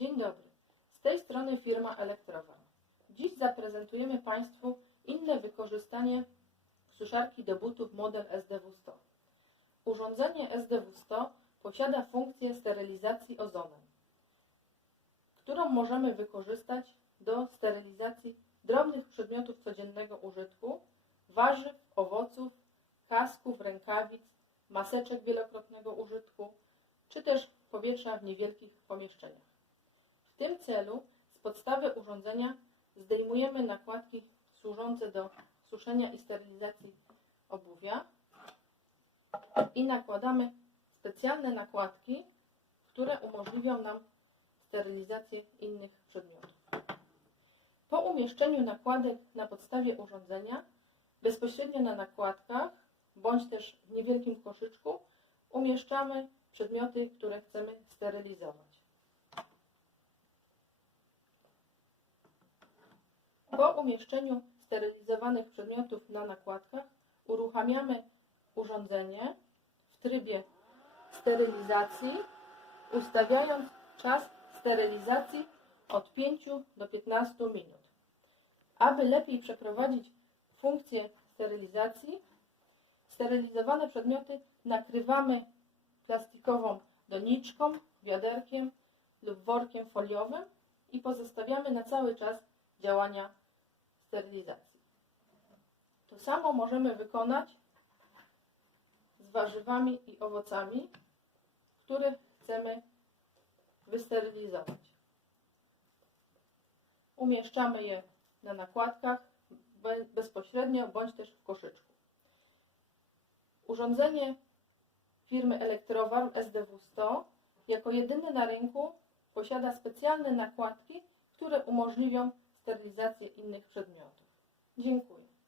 Dzień dobry. Z tej strony firma Elektrowar. Dziś zaprezentujemy Państwu inne wykorzystanie suszarki do butów model SDW100. Urządzenie SDW100 posiada funkcję sterylizacji ozonem, którą możemy wykorzystać do sterylizacji drobnych przedmiotów codziennego użytku, warzyw, owoców, kasków, rękawic, maseczek wielokrotnego użytku, czy też powietrza w niewielkich pomieszczeniach. W tym celu z podstawy urządzenia zdejmujemy nakładki służące do suszenia i sterylizacji obuwia i nakładamy specjalne nakładki, które umożliwią nam sterylizację innych przedmiotów. Po umieszczeniu nakładek na podstawie urządzenia, bezpośrednio na nakładkach bądź też w niewielkim koszyczku umieszczamy przedmioty, które chcemy sterylizować. Po umieszczeniu sterylizowanych przedmiotów na nakładkach uruchamiamy urządzenie w trybie sterylizacji, ustawiając czas sterylizacji od 5 do 15 minut. Aby lepiej przeprowadzić funkcję sterylizacji, sterylizowane przedmioty nakrywamy plastikową doniczką, wiaderkiem lub workiem foliowym i pozostawiamy na cały czas działania sterylizacji. To samo możemy wykonać z warzywami i owocami, które chcemy wysterylizować. Umieszczamy je na nakładkach be- bezpośrednio bądź też w koszyczku. Urządzenie firmy Elektrowar SDW100 jako jedyny na rynku posiada specjalne nakładki, które umożliwią sterylizację innych przedmiotów. Dziękuję.